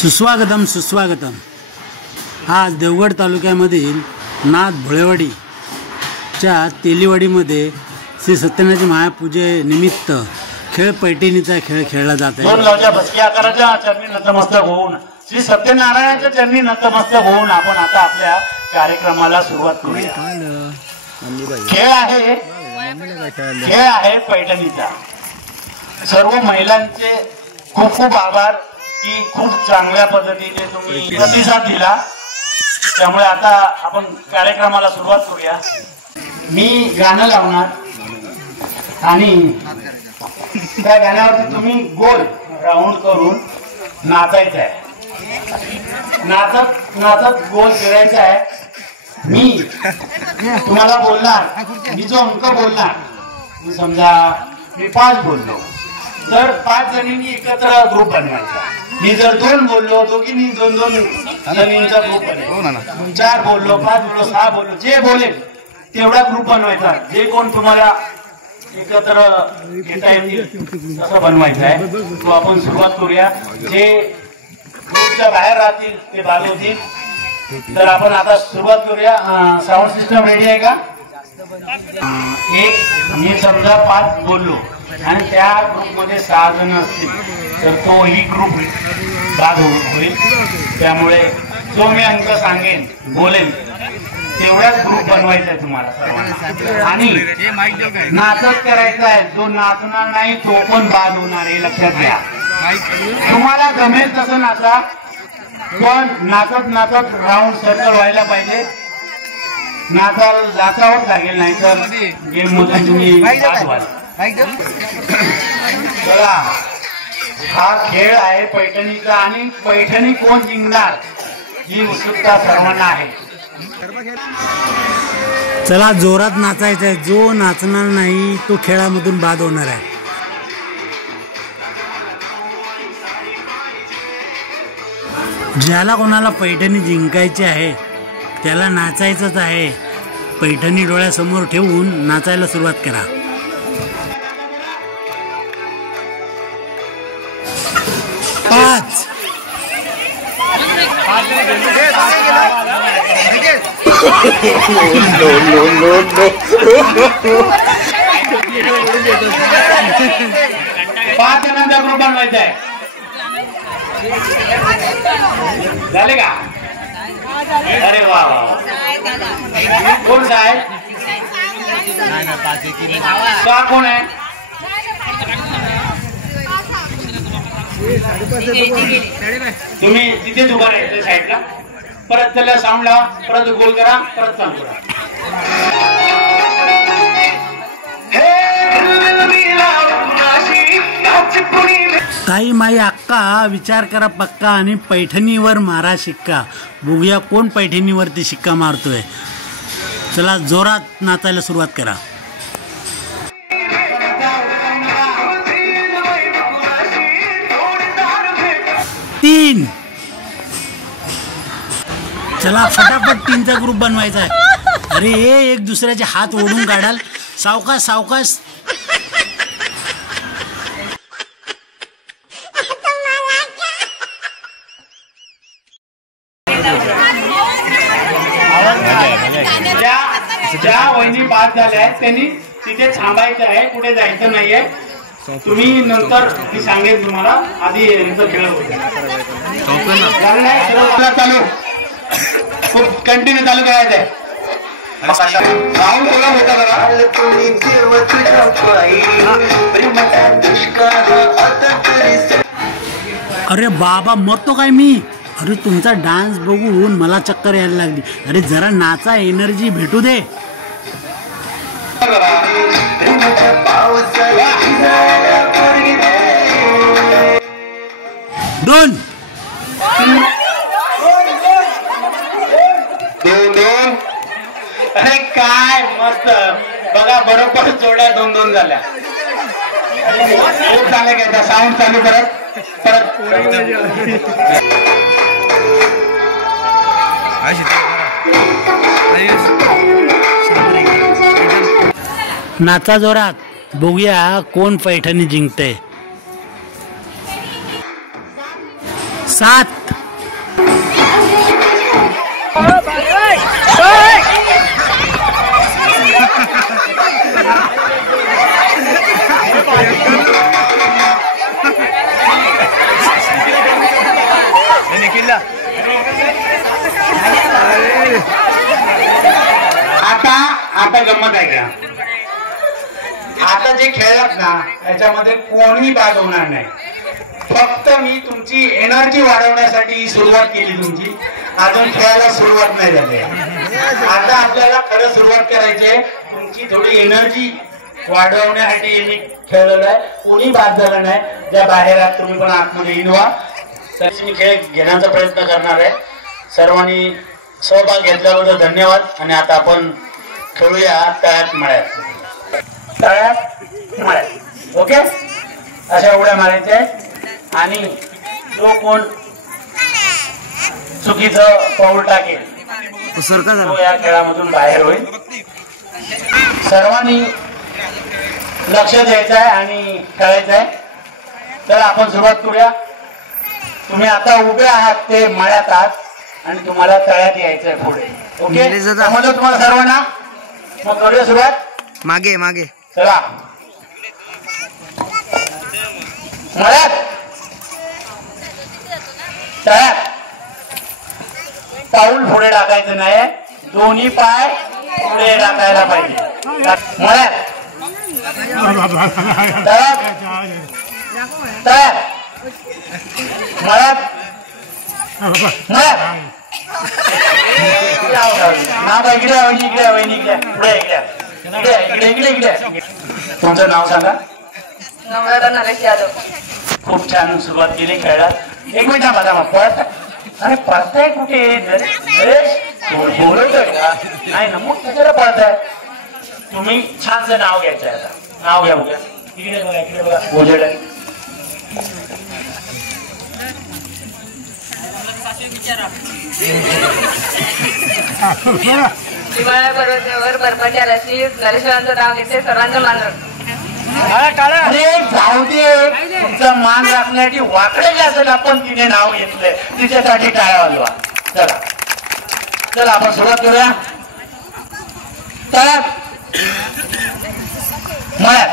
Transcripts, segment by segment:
सुस्वागतम सुस्वागतम। आज देवगड तालुक्यामधील नाथ भोळेवाडीच्या तेलीवाडीमध्ये श्री सत्यनारायण महापूजेनिमित्त खेळ पैठणीचा खेळ खेळला जात आहे। दोन गावच्या भस्की आकाराच्या चरणी नतमस्तक होऊन श्री सत्यनारायणाच्या चरणी नतमस्तक होऊन आपण आता आपल्या कार्यक्रमाला सुरुवात करूया। खेळ आहे पैठणीचा। सर्व महिलांचे खूप खूप आभार की खूप चांगल्या पद्धतीने तुम्ही प्रतिसाद दिला। त्यामुळे आता आपण कार्यक्रमाला सुरुवात करूया। मी गाणं लावणार आणि त्या गाण्यावरती तुम्ही गोल राऊंड करून नाचायचं आहे। नाचत नाचत गोल फिरायचा आहे। मी तुम्हाला बोलणार, मी जो अंक बोलणार, मी समजा मी 5 बोललो तर 5 जणींनी एकत्र ग्रुप बनवायचा। मी जर 2 बोललो दोघींनी 2-2 जणींचा ग्रुप बनवायचा। 4 बोललो, 5 बोललो, 6 बोललो, जे बोलेल तेवढा ग्रुप बनवायचा। जे कोण तुम्हाला एकत्र घेता येतील तसं बनवायचं आहे। तो आपण सुरुवात करूया। जे ग्रुपच्या बाहेर राहतील ते बाद होतील। तर आपण आता सुरुवात करूया। साऊंड सिस्टम रेडी आहे का? मी समजा 5 बोललो आणि त्या ग्रुपमध्ये 6 जण असतील तर तोही ग्रुप बाद होईल। त्यामुळे जो मी अंक सांगेन बोलेल तेवढाच ग्रुप बनवायचा आहे तुम्हाला सर्वांना। आणि नाचत करायचं आहे। जो नाचणार नाही तो पण बाद होणार हे लक्षात घ्या। तुम्हाला जमेल तसं नाचा, पण नाचत नाचत राऊंड सर्कल व्हायला पाहिजे। नाचावंच लागेल, नाही तर गेम मधून तुम्ही बाद व्हाल। चला, हा खेळ आहे पैठणीचा आणि पैठणी कोण जिंकणार ही उत्सुकता सर्वांना आहे। चला, जोरात नाचायचं आहे। जो नाचणार नाही तो खेळामधून बाद होणार आहे। ज्याला कोणाला पैठणी जिंकायची आहे त्याला नाचायचंच आहे। पैठणी डोळ्यासमोर ठेवून नाचायला सुरुवात करा। पाच जणांचा ग्रुप बनवायचा आहे। झाले का? अरे वा वा, कोण साहेब? 6 कोण आहे? तुम्ही तिथेच उभा राहायचं साईडला। परत त्याला साऊंड लावा, परत गोल करा, परत चालू करा। ताई माई अक्का विचार करा पक्का आणि पैठणीवर मारा शिक्का। बघूया कोण पैठणीवरती शिक्का मारतोय। चला, जोरात नाचायला सुरुवात करा। तीन। चला, फटाफट 3चा ग्रुप बनवायचा आहे। अरे एक दुसऱ्याचे हात ओढून काढाल। सावकाश सावकाश। ज्या वहिनी बाद झाल्या आहेत त्यांनी तिथे थांबायचं आहे, कुठे जायचं नाहीये। तुम्ही नंतर मी सांगेन तुम्हाला, आधी खेळ चालू खूप कंटिन्यू चालू करायचं आहे। राहुल बोला होता अरे बाबा, मरतो काय मी? अरे तुमचा डान्स बघून मला चक्कर यायला लागली। अरे जरा नाचा, एनर्जी भेटू दे। दोन। अरे काय मस्त बघा, बरोबर जोड्या 2-2 झाल्या। खूप चांगलं घ्यायचा। साऊंड चालू करत नाचा जोरात। बघूया कोण पैठणी जिंकते। 7. आता गंमत आहे का? आता जे खेळलात ना त्याच्यामध्ये कोणी बाद होणार नाही. फक्त मी तुमची एनर्जी वाढवण्यासाठी सुरुवात केली. तुमची अजून खेळायला सुरुवात नाही झाली. आता आपल्याला खरं सुरुवात करायची आहे. तुमची थोडी एनर्जी वाढवण्यासाठी मी खेळलेलं आहे. कोणी बाद झालं नाही. ज्या बाहेर आहात तुम्ही पण आतमध्ये इनवा. तर मी खेळ घेण्याचा प्रयत्न करणार आहे. सर्वांनी सहभाग घेतल्याबद्दल धन्यवाद. आणि आता आपण खेळूया तळ्यात मळ्यात. तळ्यात मळ्यात ओके. अशा उड्या मारायच्या आणि जो कोण चुकीचं पाऊल टाकेल तो या खेळामधून बाहेर होईल. सर्वांनी लक्ष द्यायचं आहे आणि खेळायचं आहे. तर आपण सुरुवात करूया. तुम्ही आता उभे आहात ते मळ्यात आहात आणि तुम्हाला तळ्यात यायचंय पुढे. ओके समजलं तुम्हाला सर्वांना? मग करूया सुरुवात. मागे मागे चला मळ्यात तळ्यात. पाऊल पुढे टाकायचं नाही. दोन्ही पाय पुढे टाकायला पाहिजे. मळ्यात तळ्यात तळ्यात मळ्यात मळ्यात. तुमचं नाव सांगा. नम्रता नरेश यादव. खूप छान सुरुवात केली खेळात. एक मिनिट माझा पळत. अरे पळताय कुठे? नरेश बोलतोय का? नाही ना मग कशाला पळताय? तुम्ही छानचं नाव घ्यायचंय. आता नाव घ्या बघा. इकडे बघा इकडे बघा. बोजेड हिमालय पर्वतावर बर्फाच्या रशी नरेश्वरांचं नाव घेते. सर्वांचं मान राखते. अरे जाऊ दे. तुमचा मान राखण्यासाठी वाकडे असेल आपण तिने नाव घेतलंय तिच्यासाठी टाळ्या वाजवा. चला चला आपण सुरुवात करूया. तळ्यात मळ्यात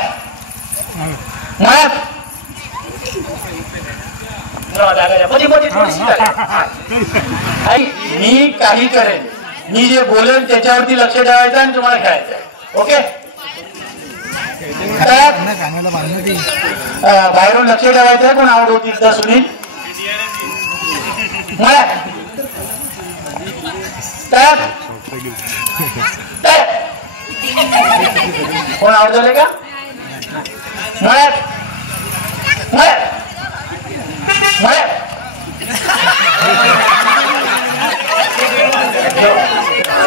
मळ्यात. मी काही करेन. मी जे बोलेन त्याच्यावरती लक्ष ठेवायचं आणि तुम्हाला खेळायचं. ओके बाहेरून लक्ष ठेवायचं. कोण आवड होतील तर सुनील मळ्यात तळ्यात तळ्यात. कोण आवड झाले का? मळ्यात मळ्यात मळ्यात.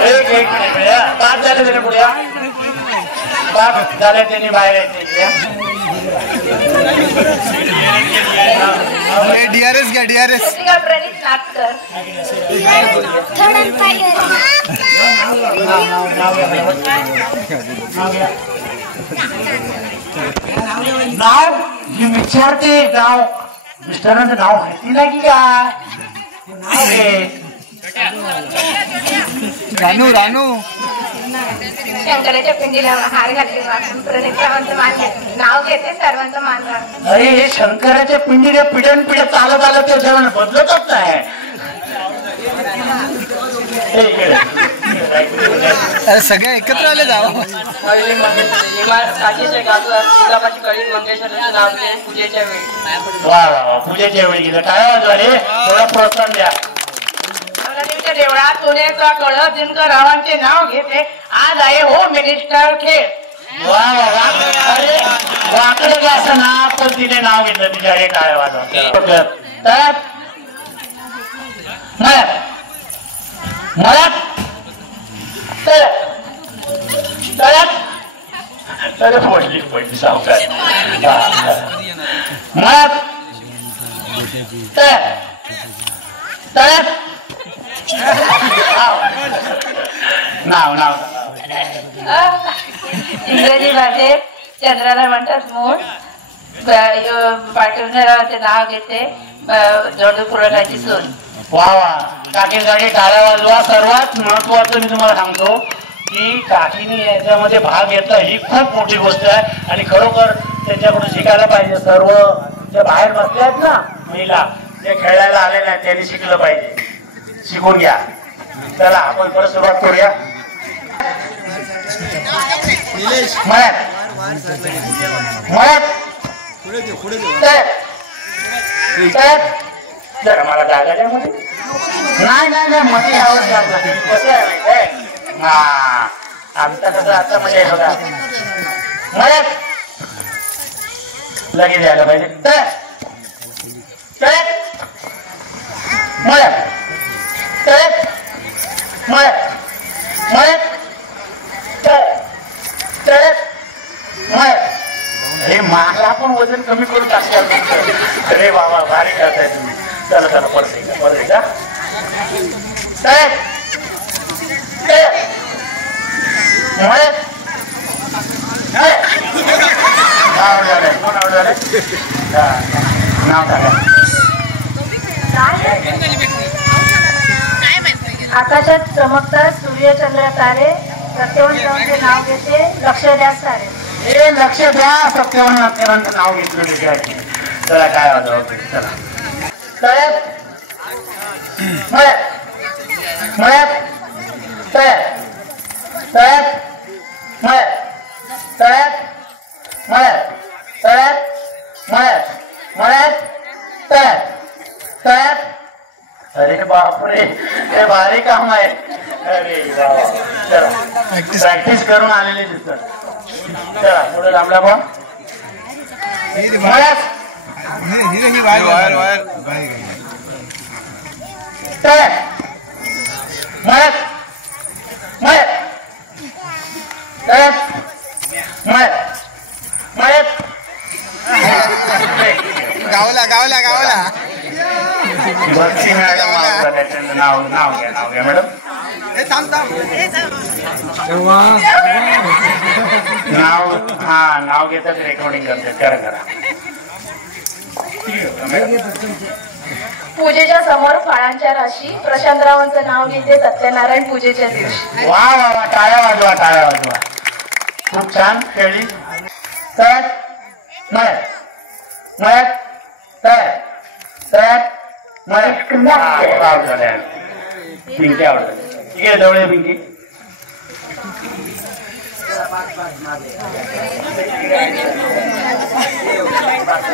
एक पाच झाले त्याने पुढे. पाच झाले त्यांनी बाहेर यायचे. डीआरएस घ्या डीआरएस. प्रणित नाटकर. नाव मी विचारते. नाव मिस्टरांचं नाव माहिती नाही की काय? नाव घे. रानू रानू. शंकराच्या पिंडीला हार घातले. प्रणित सर्वांचं मान घेते. नाव घेते. सर्वांचं मान राखते. अरे हे शंकराच्या पिंडीला पिढ्यान पिढ्या चालत आलं ते जेवण बदलतच नाही. अरे सगळे एकत्र आले जावं. पूजेच्या वेळी वा वा पूजेच्या वेळी गेलं. काय वाजवाले थोडा प्रोत्साहन द्या. देवळात पुणेचा कळप दिनकर रावांचे नाव घेते. आज आहे हो मिनिस्टर खेळ. वा वा. अरे वाकडे असं ना पण तिने नाव घेतलं. तिच्या हे टाळ्या वाजवा. तळ्यात मळ्यात मळ्यात तळ्यात. अरे फोडली पडली सावकार. मळ्यात तळ्यात तळ्यात. नाव नाव इंग्रजी भाषेत चंद्राला म्हणतात मूळ. पाठवणाऱ्याचे नाव घेते. जोडू पुरकाची सून. वा वा, काकीसाठी टाळ्या वाजवा. सर्वात महत्वाचं मी तुम्हाला सांगतो की काकीने याच्यामध्ये भाग घेतला ही खूप मोठी गोष्ट आहे आणि खरोखर त्यांच्याकडून शिकायला पाहिजे. सर्व जे बाहेर बसले आहेत ना महिला, जे खेळायला आले नाही त्यांनी शिकलं पाहिजे. शिकून घ्या. चला आपण परत सुरुवात करूया. मळ्यात जरा मला जागा द्या मध्ये. नाही मध्ये यावंच लागलं. कसं आहे माहिती आहे? हा, आमचा कसं आता म्हणजे येत होता मळ्यात लगेच यायला पाहिजे. हे मला पण वजन कमी करून टाकतात. अरे बाबा, भारी करताय तुम्ही. चला चला परत एकदा नाव टाका. आकाशात चमकतात सूर्यचंद्र तारे, सत्यवंतांचे नाव घेते, लक्ष द्या सारे. हे लक्ष द्या. सत्यवंतांचं नाव घेतलं. चला काय वाजव. चला तळ्यात मळ्यात मळ्यात तळ्यात तळ्यात मळ्यात तळ्यात मळ्यात तळ्यात मळ्यात मळ्यात तळ्यात तळ्यात. अरे बापरे, हे भारी काम आहे. अरे चला, प्रॅक्टिस करून आलेले दिसतात. चला पुढे लांबला बा. मळ्यात तळ्यात मळ्यात मळ्यात तळ्यात मळ्यात मळ्यात. गावला भक्ती मॅडम नाव घ्या मॅडम. नाव घेतात, रेकॉर्डिंग करतात. करा. पूजेच्या समोर फळांच्या राशी, प्रशांतरावांचं नाव घेते सत्यनारायण पूजेच्या दिवशी. वा वा वा, टाळ्या वाजवा टाळ्या वाजवा. खूप छान खेळली. तळ्यात मळ्यात मळ्यात तळ्यात तळ्यात मळ्यात. पिंकी आवडत. ठीक आहे, जवळ पिंकी.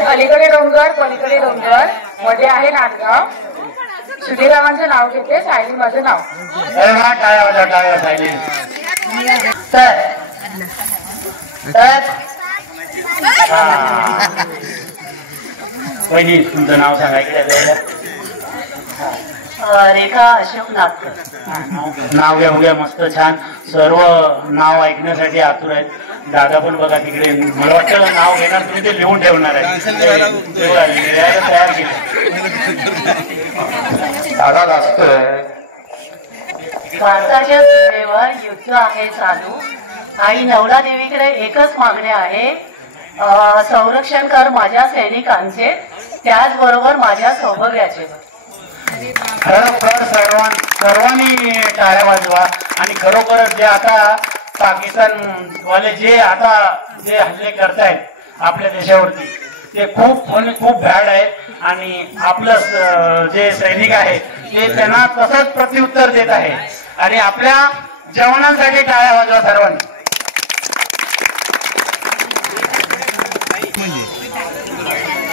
अलीकडे डोंगर पलीकडे डोंगर, मध्ये आहे नांदगाव, सुधीरावांचं नाव घेते, सायली माझं नाव. अरे वा, टाळ्या वाजवा टाळ्या वाजवा. तळ्यात तळ्यात. पहिली तुमचं नाव सांगायचं. रेखा अशोक नागकर. नाव घ्या मस्त छान. सर्व नाव ऐकण्यासाठी आतुर आहेत. दादा पण बघा तिकडे. मला वाटतं नाव घेणार तुम्ही ते लिहून ठेवणार आहे. तयार केलं दादा जास्त. भारताच्या सीमेवर युद्ध आहे चालू. आई नवला देवीकडे एकच मागणे आहे, संरक्षण कर माझ्या सैनिकांचे, त्याचबरोबर माझ्या सौभाग्याचे. खरोखर सर्वांनी टाळ्या वाजवा. आणि खरोखरच जे आता पाकिस्तान वाले जे हल्ले करतायत आपल्या देशावरती, ते खूप बॅड आहे. आणि आपलं जे सैनिक आहे ते त्यांना तसंच प्रत्युत्तर देत आहे. आणि आपल्या जवानांसाठी टाळ्या वाजवा सर्वांनी.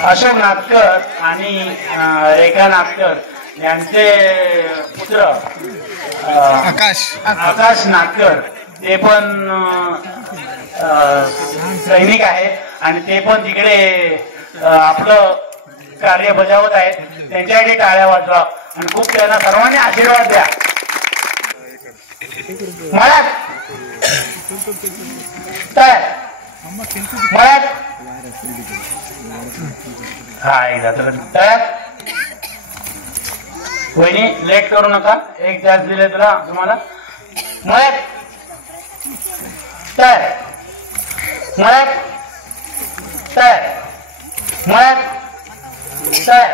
अशोक नागकर आणि रेखा नागकर यांचे पुत्र आकाश नागकर, ते पण सैनिक आहेत आणि ते पण तिकडे आपलं कार्य बजावत आहेत. त्यांच्यासाठी टाळ्या वाजवा आणि खूप त्यांना सर्वांनी आशीर्वाद द्या. मळ्यात मळ्यात हा एकदा तळ्यात. वहिनी लेट करू नका, एक जास्त दिले तुम्हाला. मळ्यात तळ्यात मळ्यात तळ्यात मळ्यात तळ्यात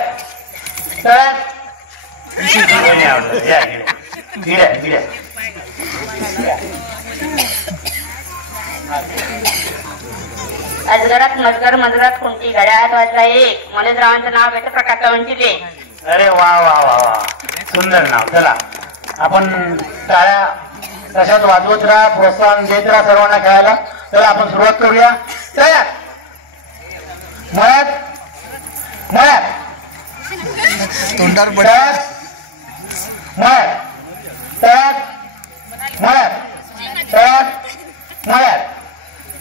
अजगरात मजगर मजगरात कोणती घड्याळात वाजला एक मलेशरावांचं नाव घेतं प्रकाश ते. अरे वा वा वा वा सुंदर नाव. चला आपण टाळ्या तशाच वाजवत राहा, प्रोत्साहन देत राहा सर्वांना खेळायला. चला आपण सुरुवात करूया. तयार मळ्यात मळ्यात तोंडावर तयार मळ्यात तयार मळ्यात तयार मळ्यात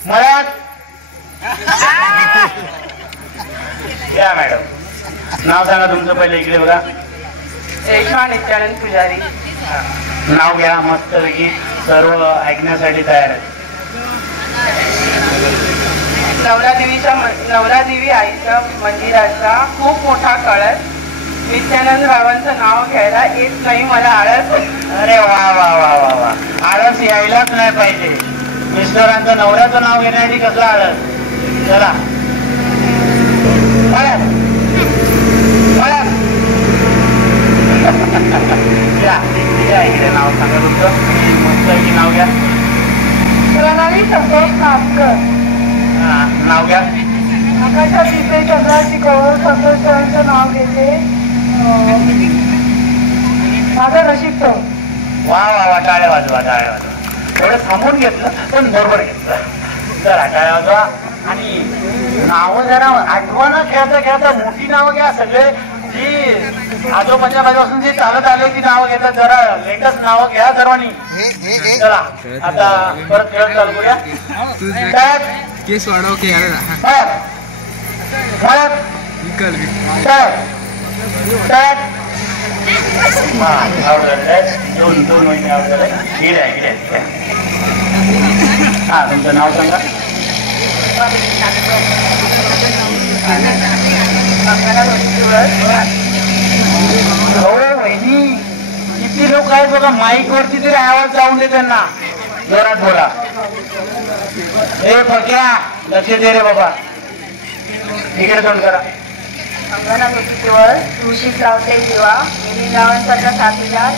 मळ्यात. या मॅडम नाव सांगा तुमचं पहिले. इकडे बघा. रेश्मा नित्यानंद पुजारी. नाव घ्या मस्तपैकी. सर्व ऐकण्यासाठी तयार आहेत. नवलादेवी आईच्या मंदिराचा खूप मोठा कळस. नित्यानंद रावांचं नाव घ्यायला येत नाही मला आळस. अरे वा वा वा वा वा आळस यायलाच नाही पाहिजे. मिस्टरांचं नवऱ्याचं नाव घेण्यासाठी कसला आळस. चला मळ्यात मळ्यात. या इकडे नाव सांगा तुमचं. मस्तपैकी नाव घ्या. प्रणाली संतोष नागकर. नाव घ्या. आकाशा तिथे चंद्राची कौर संतोषांचं नाव घेते. माझा नशीब तो. वा वा वा टाळ्या वाजवा टाळ्या वाजवा. थोडं थांबून घेतलं पण बरोबर घेतलं. चला टाळ्या वाजवा. आणि नावं जरा आठवण खेळता खेळता मोठी नावं घ्या. सगळे जी आजोबाच्या बाजूपासून जी चालत आले ती नावं घेतात. जरा लेटेस्ट नावं घ्या सर्वांनी. चला आता परत खेळ चालू करूया. केस वाढव की दोन दोन महिने आवडलं. ठीक आहे ठीक आहे. हा तुमचं नाव सांगा. हो वहिनी किती लोक आहेत बघा. माईक वरती तरी आवाज जाऊन दे त्यांना. जोरात बोला. हे बघ्या लक्ष दे रे बाबा. इकडे तोंड करा. अंगणा गोष्टीवर तुळशी लावते जीवा. गावांचा साथीला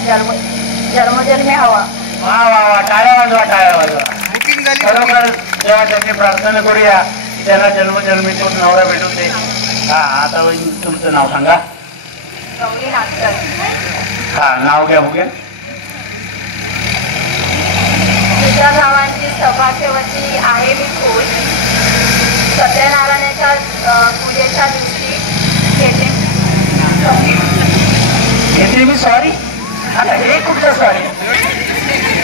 जन्मजन्मे हवा. वा वा वा टाळ्या वाजवा टाळ्या वाजवा. खरोखर जेव्हा त्यांनी प्रार्थना करूया त्यांना जन्मजन्मी तो नवरा भेटून दे. हा आता तुमचं नाव सांगा. गौरी नागकर. हा नाव घ्या बघूया. तुझ्या गावांची सभासेवची आहे मी खुश. सत्यनारायणाच्या पूजेच्या दिवशी घेते मी सॉरी. आता हे कुठलं सॉरी.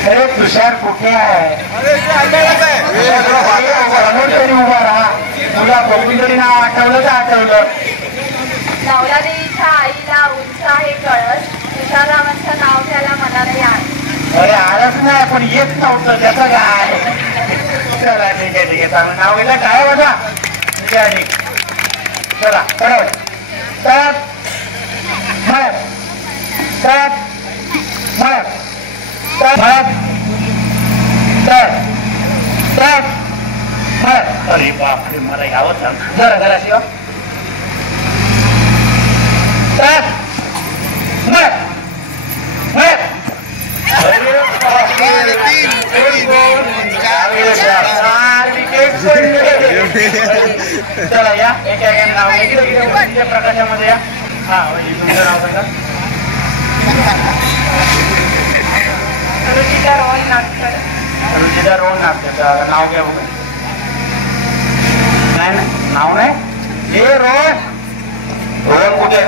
अरे तुषार कुठे आहे. तरी उभा राहा. तुला बघून तरी नाव आठवलं तर आठवलं. नवलादेवीच्या आईला उंच आहे कळस. तुषारामांचं नाव घ्यायला मला नाही आहे. अरे आळस नाही पण येत नव्हतं त्याचं काय. चला ठीक आहे ठीक आहे. चांगलं नाव घेतलं काय बघा. ठीक आहे ठीक. चला बरोबर. तर मळ्यात तर मळ्यात तर मळ्यात तर तर मळ्यात. अरे बापरे मला यावं सांग जरा जरा शिवा. तर मळ्यात मळ्यात. चला या एका नाव प्रकाशामध्ये या. हा तुमचं नाव सांगा. रुचिता रोहन नागकर. रुचिता रोहन नागकर. नाव घ्या बघा. नाही नाही नाव नाही. हे रोहन रोहन कुठे.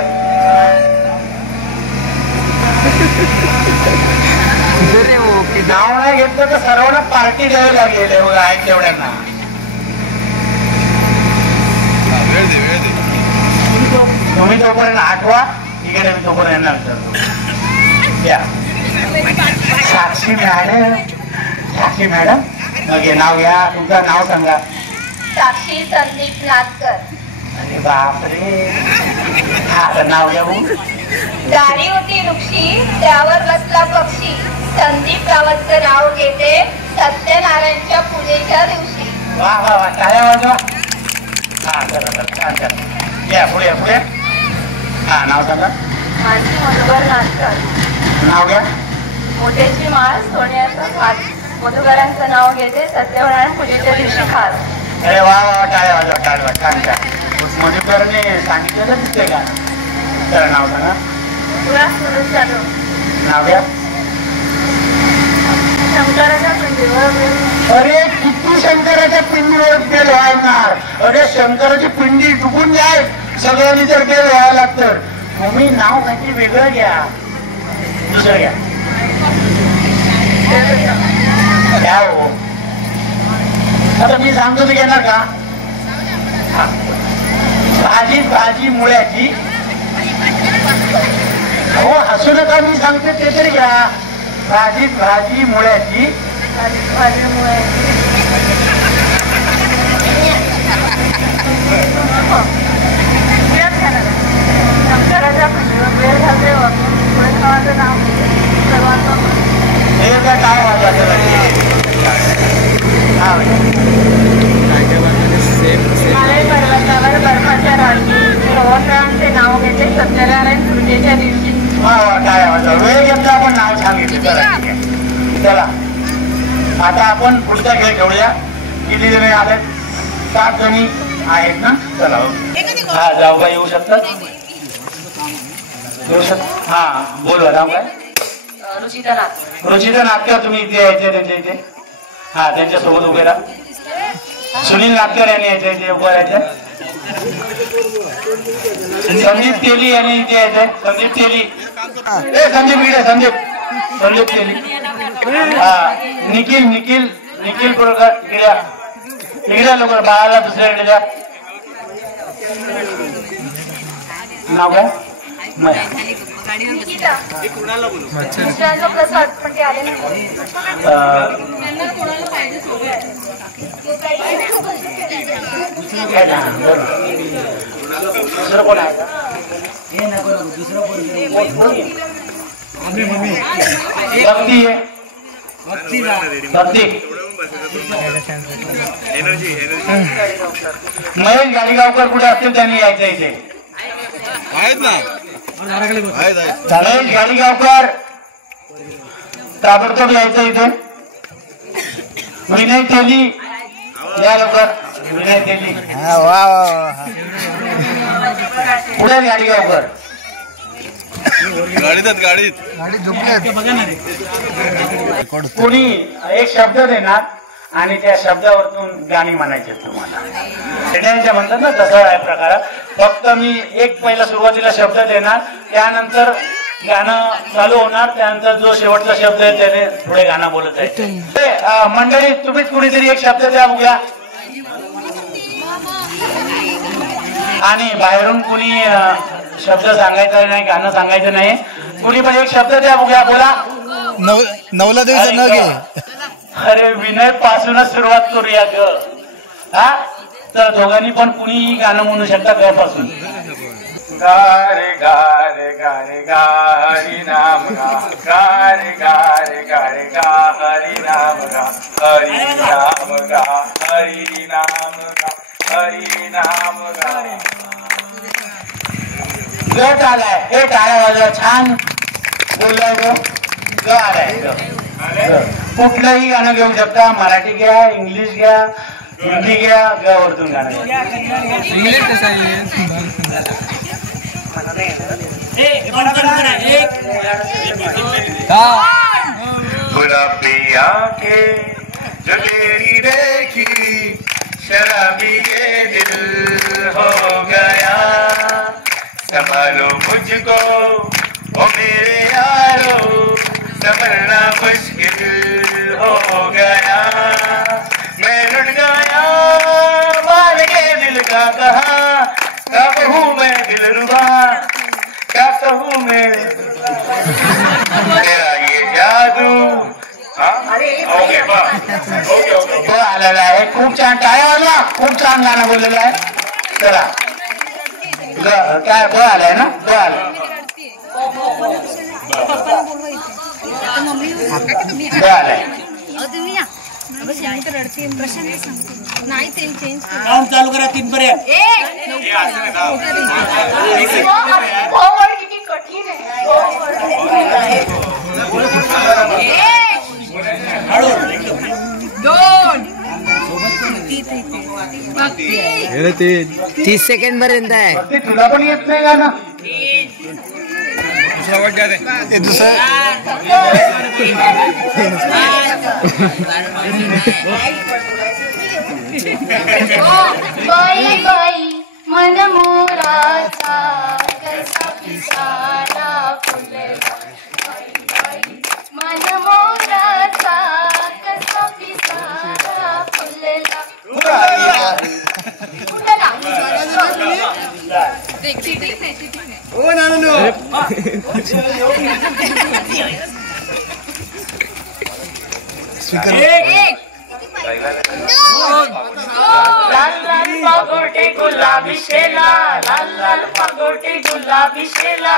नाव नाही घेतलं तर सर्वांना पार्टी द्यावी लागेल. बघा आहेत तेवढ्यांना. तुम्ही तोपर्यंत आठवा. इकडे मी तोपर्यंत यांना विचारतो. या साक्षी मॅडम. साक्षी मॅडम ओके नाव घ्या. तुमचं नाव सांगा. साक्षी संदीप नागकर. अरे बापरे. हा नाव घ्या बघू. गाडी होती वृक्षी त्यावर बसला पक्षी. संदीप रावांचं नाव घेते सत्यनारायणच्या पूजेच्या दिवशी. वा वा वा टाळ्या वाजवा. हा चला छान छान. या पुढे या पुढे. हा नाव सांगा. माझी मधुकर नाटकर. नाव घ्या. मोठ्याची माळ सोन्याचं खास. मधुकरांचं नाव घेते सत्यनारायण पूजेच्या दिवशी खास. अरे वा वा, टाळ्या वाजवा, टाळ्या वाजवा, छान छान. मधुकरने सांगितलेलं दिसतंय का? तर नाव सांगा. पुरा सुरू चालू. नाव घ्या. शंकराच्या पिंडीवर. अरे किती शंकराच्या पिंडीवर बेल व्हायणार. अरे शंकराची पिंडी डुबून जाय सगळ्यांनी जर बेल व्हायला तर. तुम्ही नाव काहीतरी वेगळं घ्या, दुसरं घ्या. घ्या हो. आता मी सांगतो ते घेणार का? भाजी भाजी मुळ्याची. हो हसू नका, मी सांगते ते तरी घ्या. भाजी भाजी मुळ्याची. भाजी मुळ्याची. शंकराच्या पिंडीवर बेल घालते वैष्णवाचं नाव सर्वांचं. हे काय वाजवायचं? हिमालय पर्वतावर बर्फाच्या रांगी. रोहनरावांचे नाव घेते सत्यनारायण पूजेच्या दिवशी. काय वाजवा. वेळ घेतला आपण नाव सांगितलं. चला ठीक आहे. चला आता आपण पुढचा खेळ खेळूया. किती जणी आले? 7 जणी आहेत ना. चला हा जाऊ का? येऊ शकतात? येऊ शकत. हा बोलवा. नाव काय? रुचिता नाथ. रुचिता नाटकर. तुम्ही इथे यायचे त्यांच्या इथे. हा त्यांच्यासोबत उभे राहा. सुनील नाटकर यांनी यायचे इथे उभं राहायचं. संदीप तेली यांनी इथे यायचंय. संदीप तेली. संदीप इकडे. संदीप तेली. हा निखिल निखिल निखिल कुरकर इकडे लोक. बाळाला दुसऱ्याकडे द्या. नाव काय? दुसऱ्यांचा प्रसाद पण ते आले नाही. दुसरं कोण आहे? भक्ती आहे. भक्ती. महेश गाडीगावकर कुठे असतील त्यांनी यायचं इथे. महेश गाडीगावकर ताबडतोब यायचं इथे. विनय तेली या लवकर. विनय तेली पुढे. गाडीगावकर गाडीत कोणी एक शब्द देणार आणि त्या शब्दावरतून गाणी म्हणायचे तुम्हाला. खेड्यांच्या म्हणतात ना तसं आहे प्रकार. फक्त मी एक पहिला सुरुवातीला शब्द देणार, त्यानंतर गाणं चालू होणार, त्यानंतर जो शेवटचा शब्द आहे त्याने पुढे गाणं बोलत आहे. मंडळी तुम्हीच कुणीतरी एक शब्द द्या बघूया. आणि बाहेरून कुणी शब्द सांगायचा नाही, गाणं सांगायचं नाही. कुणी पण एक शब्द द्या बघूया. बोला. नवला दिवस न घे. अरे विनय पासूनच सुरुवात करूया ग. हा तर दोघांनी पण कुणीही गाणं म्हणू शकता त्यापासून. गारे गारे गारे गारी नाम गा. गारे गारे गारे गा हरी नाम गा. हरी नाम गा. हरी नाम गा. हरी नाम गा. गट आलाय. हे टाळ्या वाजवा. छान बोललाय ग. ग आलाय. कुठलंही गाणं घेऊ शकता. मराठी घ्या, इंग्लिश घ्या, हिंदी घ्या. गावरतून गाणं घ्या. इंग्लिश कसं आहे? गुलाबी आंखें जो तेरी देखी, शराबी ये दिल हो गया. संभालो मुझको ओ मेरे यारो, संभलना मुश्किल हो गया. मैं लुट गया मार के दिल का कहा. क्या कहूँ मैं दिलरुबा, क्या कहूँ मैं तेरा ये जादू. ओके आलेला आहे. खूप छान. टाळ्या. खूप छान गाणं बोललेलं आहे. चला काय ब आलाय ना. ब आलाय. ब आलाय. काउंट चालू करा 3 पर्यंत. किती कठीण आहे. अरे 30 सेकंड पर्यंत आहे. ते तुला पण येत नाही गाणं. बाई बाई मन मोराचा कसा पिसारा फुलला. बाई बाई मन मोराचा कसा पिसारा फुलला. लाल लाल पागोटे गुलाबी शेला, लाल लाल पागोटे गुलाबी शेला.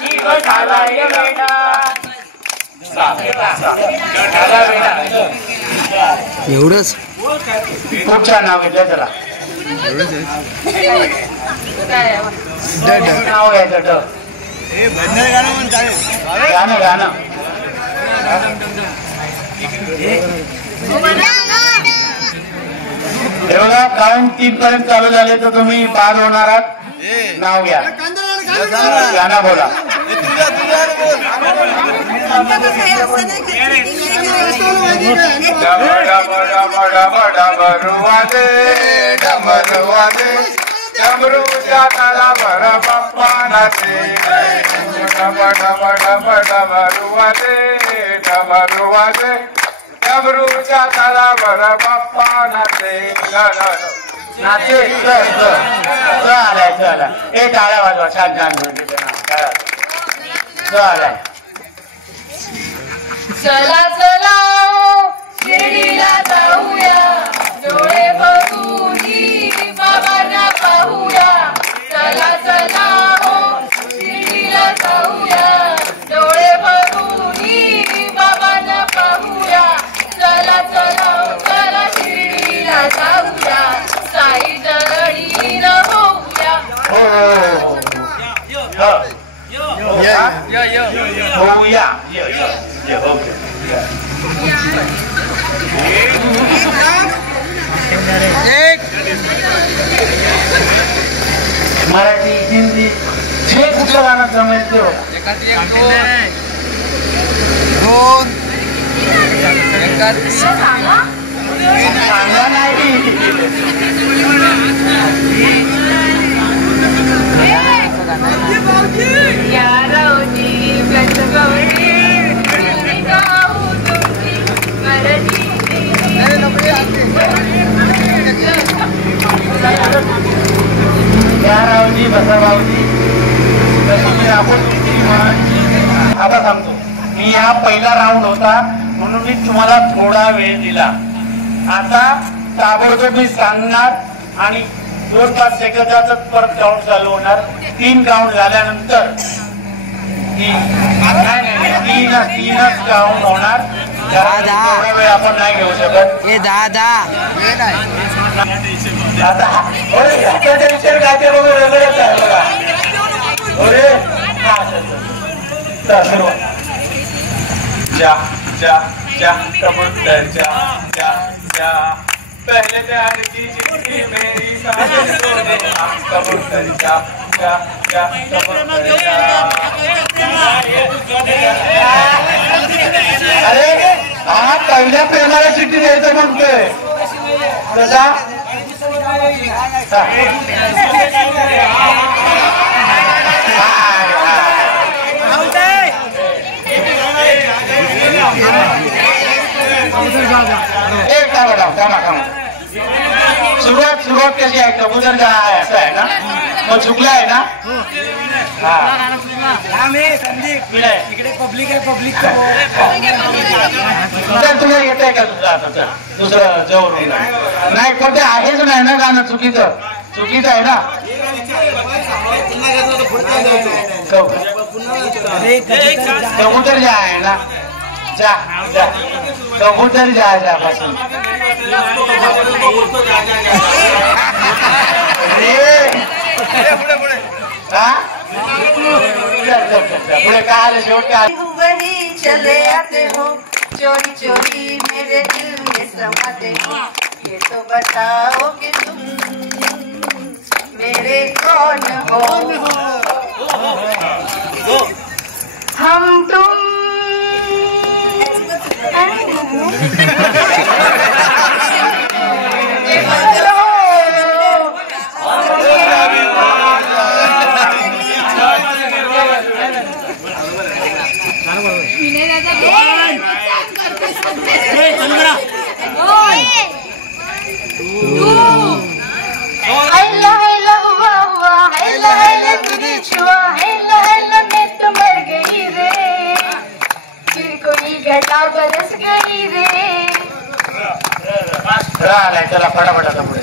जीव झालाय वेडा. एवढंच. खूप छान नाव घेतलं त्याला. नाव घ्यायचं गाणं गाणं. हे बघा काउंट 3 पर्यंत चालू झाले तर तुम्ही बाद होणार आहात. नाव घ्या, गाणं बोला. डमरूच्या तालावर बाप्पा नाचे. डमरूच्या तालावर बाप्पा नाचे. नाचे आलाय चला. हे टाळ्या वाजवा. छान छान आलाय. चला चला शिर्डीला जाऊया, डोळे बघून बाबांना पाहूया. चला चला शिर्डीला जाऊया, डोळे बघून बाबांना पाहूया. चला चला चला शिर्डीला जाऊया, साई जवळीन होऊया. होऊया. मराठी, हिंदी जे कुठलं गाणं जमेल ते हो. सांगा नाही. या रावजी गजगौरी गाऊ तुमची मराठी. या रावजी बसा भाऊजी. आता सांगतो मी. हा पहिला राऊंड होता म्हणून मी तुम्हाला थोडा वेळ दिला. आता ताबडतोब मी सांगणार आणि 2-5 सेकंदातच परत काउंट चालू होणार. 3 काउंट झाल्यानंतर तीनच काउंट होणार. थोडा वेळ आपण नाही घेऊ शकत. आता विचार काय ते बघा वेगळंच आहे बघा. अरे सुरुवात. चा चा चा कबूतर चा चा चा. पहले प्यार की चिट्ठी मेरी साजन को दे. कबूतर चा चा चा कबूतर चा. अरे हा पहिल्या प्रेमाला चिठ्ठी द्यायचं म्हणतोय तसा. सुरुवात कशी आहे. कबूतर का आहे असं आहे ना. मग चुकला आहे ना. इकडे पब्लिक आहे. पब्लिक तुला येत आहे का तुझं. आता चल दुसरं जवळ नाही. कोणते आहेच नाही ना गाणं. चुकीचं आहे ना. कबूतर जा आहे ना. जा जा कबूतर जा पासून. पुढे काय आलं शेवट काय वही चले आते हो चोरी चोरी मेरे दिल में समाते हो ये तो बताओ कि तुम मेरे कौन हो हम तुम बरस गई रे चला फटाफट आता पुढे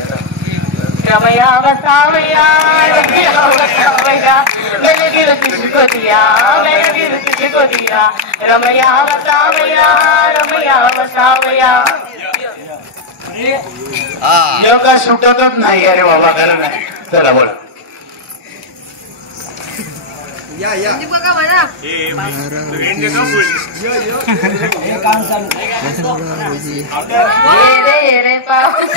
रमैया बसावैया रमैया बसावैया मैंने दिल तुझको दिया मैंने दिल तुझको दिया रमैया बसावैया रमैया बसावैया योगा सुटतच नाही अरे बाबा खरं नाही चला बोला रे पाऊस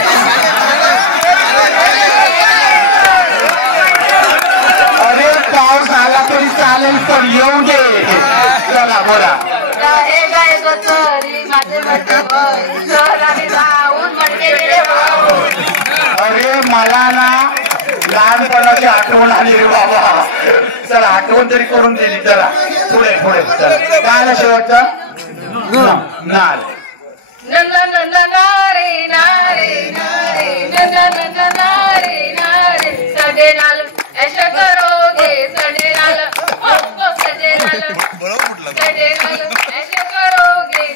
अरे पाऊस आला तरी चालेल पण येऊ दे चला बोला गाय गोतरी माझे अरे मला ना लहानपणाची आठवण आली रे बाबा चला आठवण तरी करून दिली चला पुढे पुढे चला काय आलं शेवटचं नाल नारे नारे नारे नारे नारे सजे नाल ऐसा करोगे सजे नाल सजे नाल ऐसा करोगे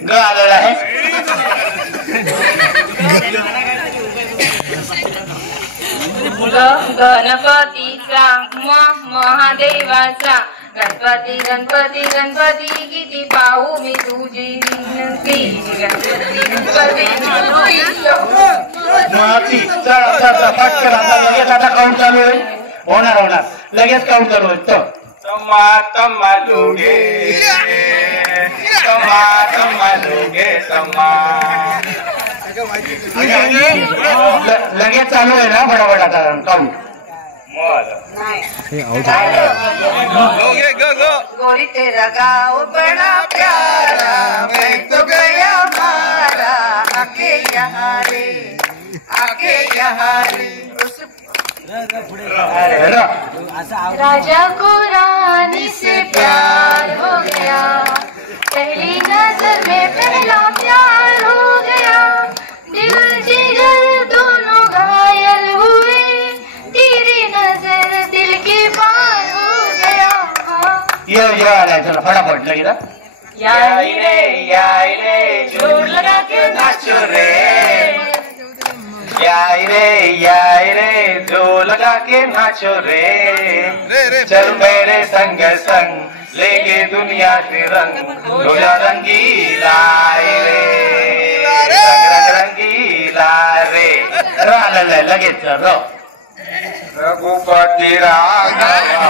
ग आलेला आहे गणपतीचा महादेवाचा गणपती गणपती गणपती किती पाहू मी तुझी विनंती गणपती माती चला पटकन आता लगेच आता काउंट चालू आहे होणार होणार लगेच काउंट चालू आहे तो तम्मा तम्मा लोगे तम्मा तम्मा लोगे तम्मा लगेच चालू आहे ना बरोबर आता काउंट गोरी तेरा गाँव बड़ा प्यारा मैं तो गया मारा आके यहाँ रे राजा को रानी से प्यार हो गया पहली नजर में पहला प्यार हो गया दिल जिगर दोनों घायल हुए तेरी नजर दिल के पार हो गया ये आलाय चला फटाफट लगेच याई रे जोर लगा के नाचो रे याई रे जो लगा के नाचो रे चल मेरे संग संग लेके दुनिया से रंग रोजा रंगीला रे रंग रंगीला रे लगेच रघुपती राघव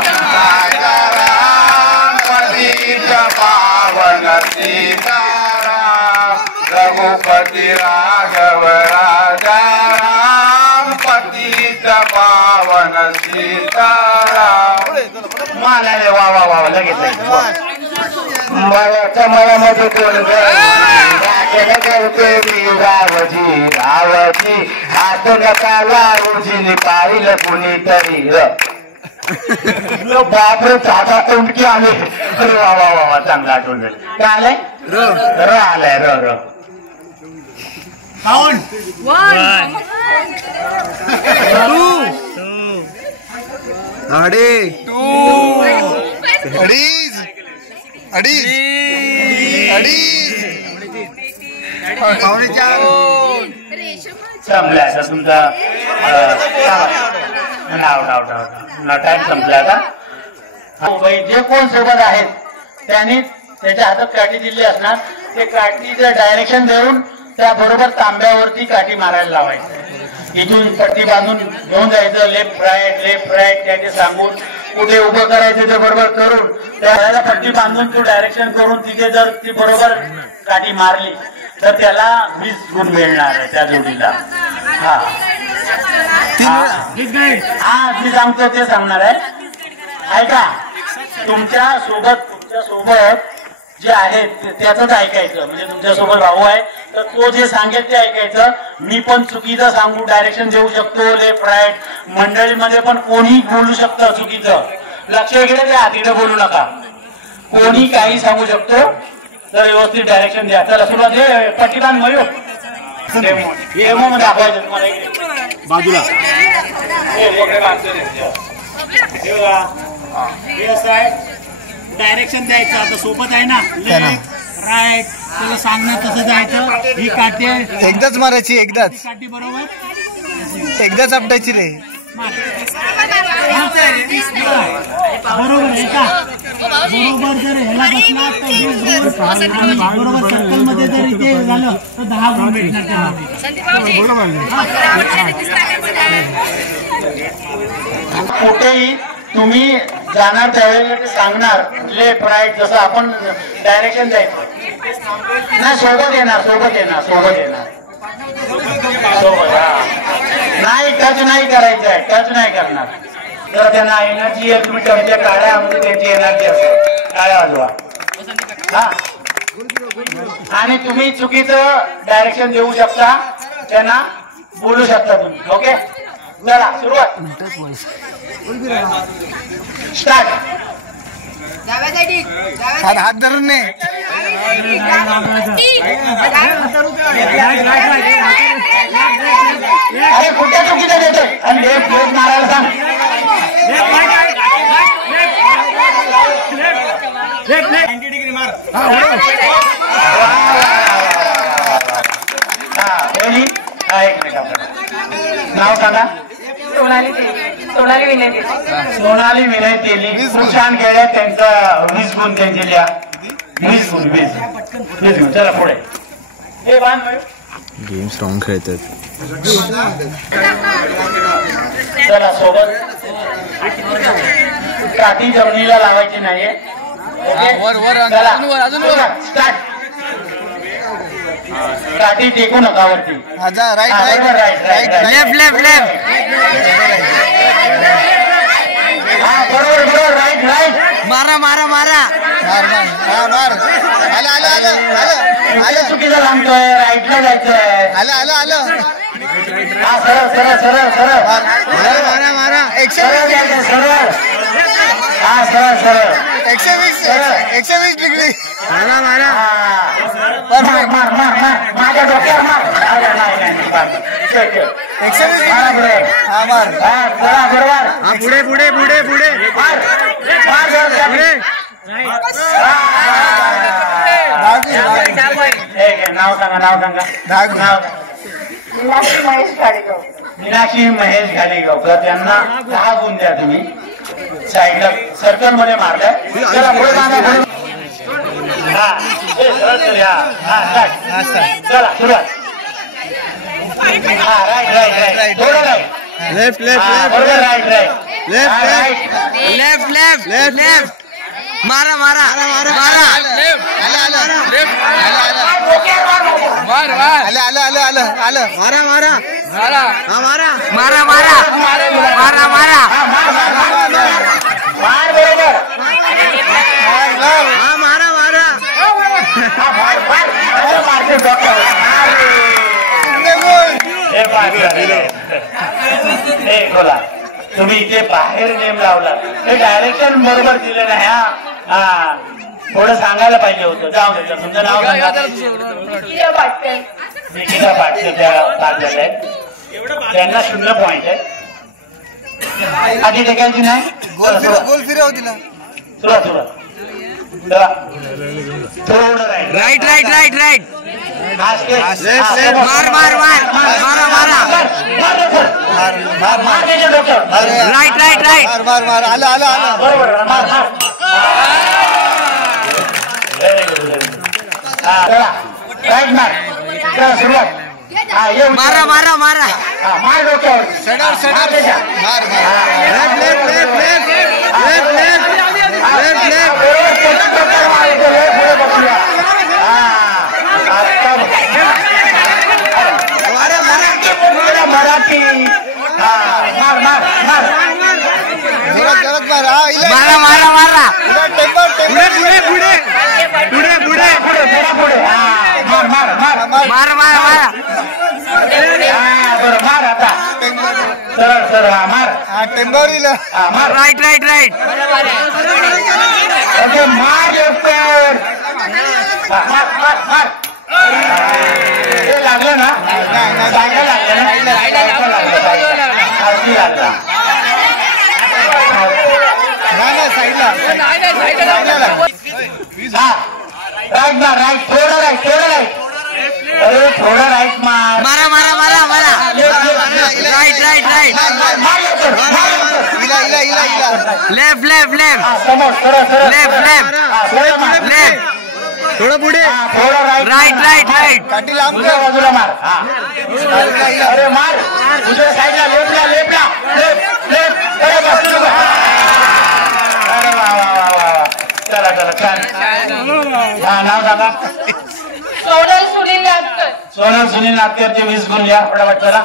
पतीच पावन सीताराम रघुपती राघव राजा राम पतीच पावन सीताराम मानाले वा वा वा लगेच मळ्याच्या मळ्यामध्ये कोण करते रावजी रावजी हात नका लावजी पाहिलं कुणीतरी बापरे चाचा तोंडकी आले अरे वा वा वा वा चांगला आठवण काय आलंय र आलाय र र संपला आता तुमचा टाइम संपला आता जे कोण सोबत आहेत त्यांनी त्याच्या हातात काठी दिली असणार ते काठीचं डायरेक्शन देऊन त्या बरोबर तांब्यावरती काठी मारायला लावायचं इथून पट्टी बांधून घेऊन जायचं, लेफ्ट राईट त्याचे सांगून कुठे उभं करायचं ते बरोबर करून त्याला पट्टी बांधून तू डायरेक्शन करून तिथे जर ती बरोबर काठी मारली तर त्याला 20 गुण मिळणार आहे त्या जोडीला. हा मी सांगतो ते सांगणार आहे. ऐका, तुमच्या सोबत जे आहेत त्याच ऐकायचं. म्हणजे तुमच्या सोबत भाऊ आहे तर तो जे सांगेल ते ऐकायचं. मी पण चुकीचं सांगू, डायरेक्शन देऊ शकतो, लेफ्ट राईट. मंडळीमध्ये पण कोणी बोलू शकतं चुकीचं. लक्ष इकडे द्या, तिकडे बोलू नका. कोणी काही सांगू शकतो, तर व्यवस्थित डायरेक्शन द्या. चला सुरुवात. हे पट्टीबान मयूर डेमो मध्ये दाखवायचं तुम्हाला बाजूला. डायरेक्शन द्यायचं. आता सोबत आहे ना, लेफ्ट राईट, त्याला सांगणं कसं जायचं. ही काठी एकदाच मारायची, एकदाच काठी बरोबर एकदाच आपटायची रे. बरोबर आहे का? बरोबर जर ह्याला बसला तर बरोबर सर्कल मध्ये जर इथे झालं तर 10 गुण भेटणार. कुठेही तुम्ही जाणार त्यावेळेला सांगणार लेफ्ट राईट, जसं आपण डायरेक्शन द्यायचं ना. सोबत येणार नाही, टच नाही करायचं आहे, टच नाही करणार. तर त्यांना एनर्जी आहे, तुम्ही तुमच्या काळ्यामध्ये त्यांची एनर्जी असेल, काळ्या वाजवा. हा, आणि तुम्ही चुकीचं डायरेक्शन देऊ शकता, त्यांना बोलू शकता तुम्ही. ओके, चला सुरुवात. स्टार्ट. हात धरून नाही. अरे कुठे चुकीचं देतोय आणि लेफ्ट मारायला सांग. एक मिनिट, नाव सांगा. सोनाली विनय तेली. खूप छान खेळ. त्यांचा 20 गुण त्यांचे लिहा. 20 गुण. चला पुढे. हे बांध गेम स्ट्रॉंग खेळतात. चला सोबत. काठी जमिनीला लावायची नाहीये. स्टार्ट. काठी टेकू नका वरती. लेफ्ट. हा बरोबर. राईट. मारा. आलं. चुकीचं सांगतोय, राईटला जायचंय. आलं. हा सरळ. मारा. सरळ. हा सरळ. 120 डिग्री. मारा. मार. माझ्या डोक्यावर मार. नाही. 120. हा मार. चला बरोबर. पुढे. नाव सांगा. मीनाक्षी महेश घालेगावकर. त्यांना 10 गुण द्या तुम्ही. साईडला सर्कल मध्ये मारल्या. चला पुढे सांगा. चला सुरुवात. हा राईट. थोडं राईट. लेफ्ट. बरोबर. राईट. लेफ्ट. मारा. बोला. तुम्ही इथे बाहेर नेम लावला, हे डायरेक्शन बरोबर दिलं नाही. हा थोडं सांगायला पाहिजे होतं. जाऊ दे. तुमचं नाव निकिता पाटकर. त्यांना 0 पॉइंट आहे. आधी टेकायची नाही. गोल फिरव दिला. सुरुवात. थोडं राईट मार. आलं. बरोबर. राईट मार. सुरुवात. हा ये मारा मारा मारा हा मार डोक्यावर सडर सडर मार मराठी मार मार मार जरत मार मारा मारा मारा पुढे पुढे पुढे पुढे पुढे पुढे मार मार मार मारा मारा मारा बरं मार आता सरळ सरळ मार टेंबवरीला मार राईट राईट राईट ओके मार लवकर मार मार मार लागलं ना जायला लागलं ना अगदी लागला नाही साईडला हा राईट मार राईट थोडं राईट अरे थोडं राईट मार मारा मारा मारा मारा right right right left left left समोर सरळ सरळ लेफ्ट लेफ्ट लेफ्ट थोडं पुढे थोडं राईट राईट राईट काठी लांब उजव्या बाजूला मार अरे मार उजव्या साईडला लेफ्टला लेफ्ट लेफ्ट अरे बस अरे वा वा वा वा चला चला छान हा नाव सांगा सोनल सुनील नाटकर. सोनल सुनील नाटकरचे 20 गुण लिहा फटाफट चला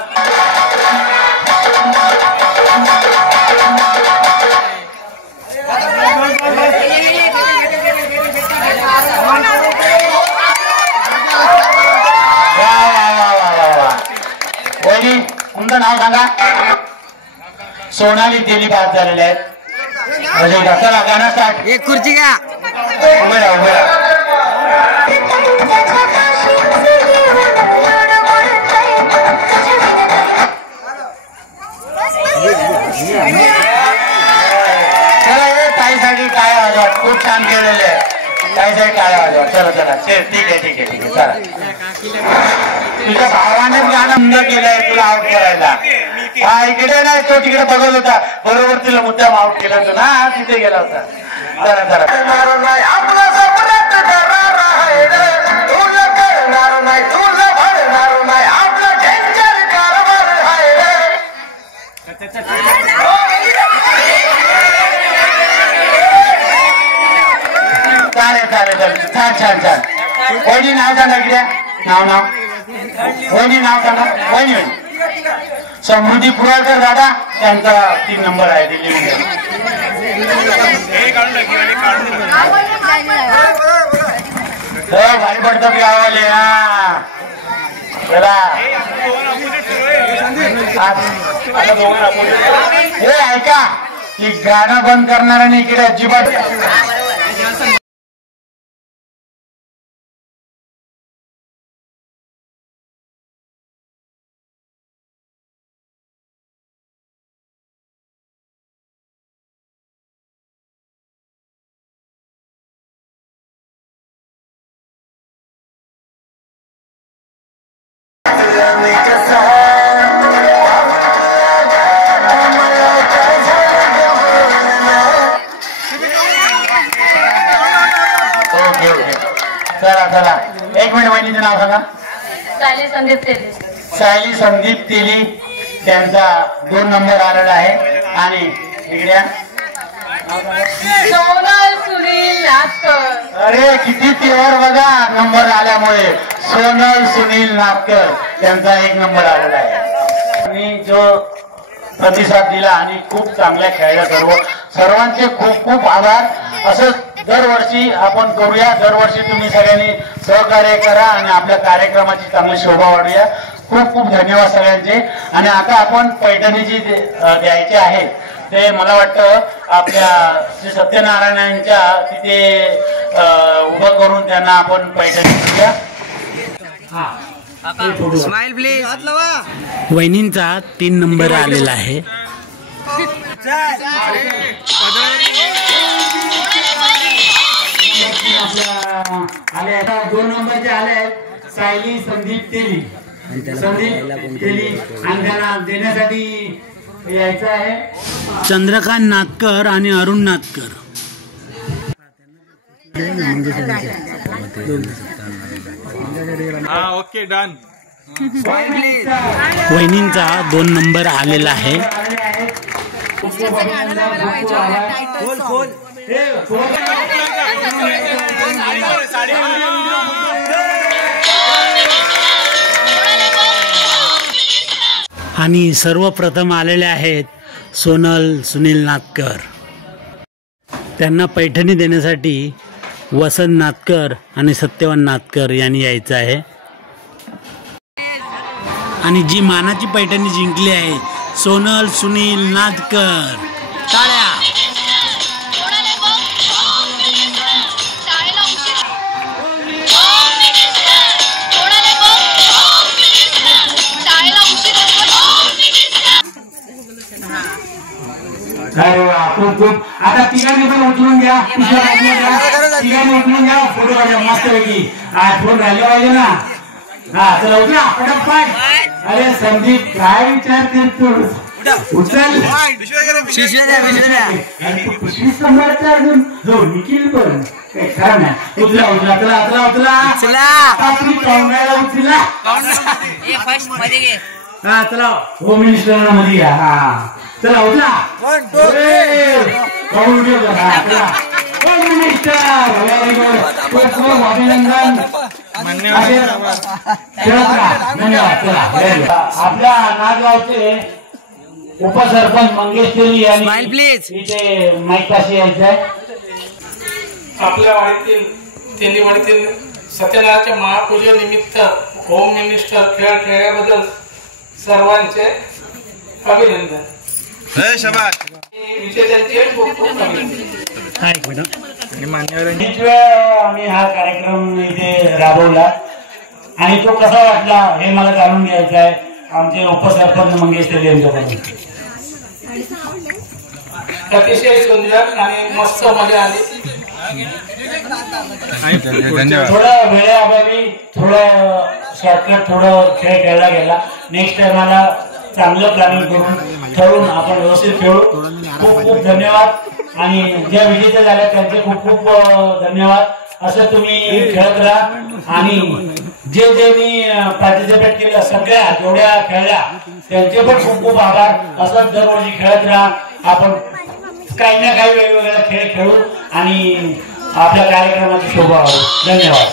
वहिनी तुमचं नाव सांगा सोनाली तेली पास झालेले आहेत म्हणजे चला गाणं स्टार्ट एक खुर्ची घ्या उभे राहा उभे राहा चला ये ताईसाठी काय आवाज खूप छान केलेले आहे ताईसाठी काय आवाज चला चला ठीक आहे चला तुझ्या भावानेच गाणं बंद केलंय तुला आउट करायला हा इकडे नाही तो तिकडे बघत होता बरोबर तुला मुद्दाम आउट केलं होतं ना तिथे गेला होता जरा चालेल छान छान छान वहिनी नाव सांगा इकडे नाव वहिनी नाव सांगा वहिनी समृद्धी पुराळकर दादा त्यांचा 3 नंबर आहे दिल्लीमध्ये भारी पडतात गावाले हा चला हे ऐका की गाणं बंद करणारा नाही इकडे अजिबात चला 1 मिनिट वहिनीचं नाव सांगा सायली संदीप तेली. सायली संदीप तेली त्यांचा 2 नंबर आलेला आहे आणि इकडे सोनल सुनील नाटकर. अरे किती तेवर बघा नंबर आल्यामुळे सोनल सुनील नाटकर त्यांचा 1 नंबर आलेला आहे आणि जो प्रतिसाद दिला आणि खूप चांगल्या खेळल्या सर्वांचे खूप खूप आभार असं दरवर्षी आपण करूया दरवर्षी तुम्ही सगळ्यांनी सहकार्य करा आणि आपल्या कार्यक्रमाची चांगली शोभा वाढूया खूप खूप धन्यवाद सगळ्यांचे आणि आता आपण पैठणी जी द्यायची आहे ते मला वाटतं आपल्या श्री सत्यनारायणांच्या तिथे उभं करून त्यांना आपण पैठणी देऊया स्माइल प्लीज वहिनींचा 3 नंबर आलेला आहे आले आता 2 नंबरचे आले आहेत सायली संदीप तेली आणि त्यांना देण्यासाठी यायचं आहे चंद्रकांत नाटकर आणि अरुण नाटकर ओके डन वहिनींचा 2 नंबर आलेला आहे. आणि सर्वप्रथम आलेले आहेत सोनल सुनील नातकर. त्यांना पैठणी देण्यासाठी वसंत नातकर आणि सत्यवान नातकर यांनी यायचं आहे. आणि जी मानाची पैठणी जिंकली आहे सोनल सुनील नातकर. टाळ्या. आता तिघांनी पण उचलून घ्या, तिघांनी उचलून घ्या, फोटो काढा मस्त पैकी. आठवण राहिले पाहिजे ना. हा चला उचला पटापट. अरे संदीप काय विचार करतोस? उचल. अजून जो निखिल पण खरं नाही. उचला उचला चला चला उचला. आपली पाहुण्याला उचला. हा चला होम मिनिस्टरांना मध्ये घ्या. हा चला उचला. Home minister very good. खूप खूप अभिनंदन. धन्यवाद. चला आपल्या नागगावचे उपसरपंच मंगेश तेली यांनी इथे माईक पाशी यायचं आहे. आपल्या वाडीतील तेलीवाडीतील सत्यनारायणच्या महापूजेनिमित्त होम मिनिस्टर खेळ खेळल्याबद्दल सर्वांचे अभिनंदन. विजेत्यांचे खूप खूप अभिनंदन. आम्ही हा कार्यक्रम इथे राबवला आणि तो कसा वाटला हे मला जाणून घ्यायचं आहे आमचे उपसरपंच मंगेश तेली यांच्याकडून. अतिशय सुंदर आणि मस्त मजा आली. थोडं वेळेअभावी थोडं शॉर्टकट थोडं खेळ खेळला गेला. नेक्स्ट टाइमला चांगलं प्लॅनिंग करून ठरवून आपण व्यवस्थित खेळू. खूप खूप धन्यवाद. आणि ज्या विजेत्या झाल्या त्यांचे खूप खूप धन्यवाद. असं तुम्ही खेळत राहा. आणि जे मी पार्टिसिपेट केलं सगळ्या जेवढ्या खेळल्या त्यांचे पण खूप खूप आभार. असंच दरवर्षी खेळत राहा. आपण काही ना काही वेगवेगळ्या खेळ खेळू आणि आपल्या कार्यक्रमाची शोभा वाढवू. धन्यवाद.